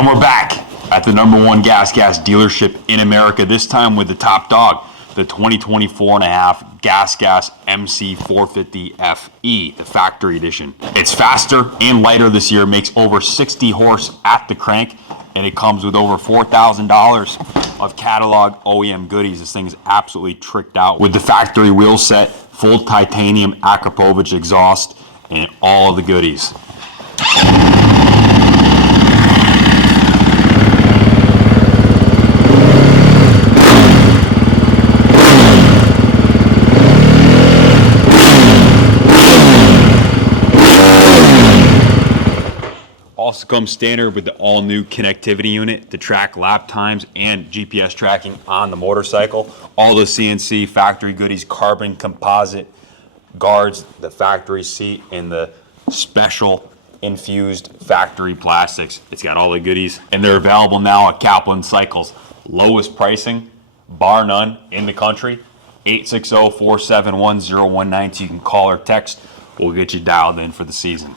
And we're back at the #1 GasGas dealership in America, this time with the top dog, the 2024.5 GasGas MC450FE, the factory edition. It's faster and lighter this year, makes over 60 horse at the crank, and it comes with over $4,000 of catalog OEM goodies. This thing is absolutely tricked out with the factory wheel set, full titanium Akrapovic exhaust, and all of the goodies. Also comes standard with the all-new connectivity unit to track lap times and GPS tracking on the motorcycle. All the CNC factory goodies, carbon composite guards, the factory seat, and the special infused factory plastics. It's got all the goodies, and they're available now at Kaplan Cycles. Lowest pricing, bar none, in the country. 860-471-0192. You can call or text. We'll get you dialed in for the season.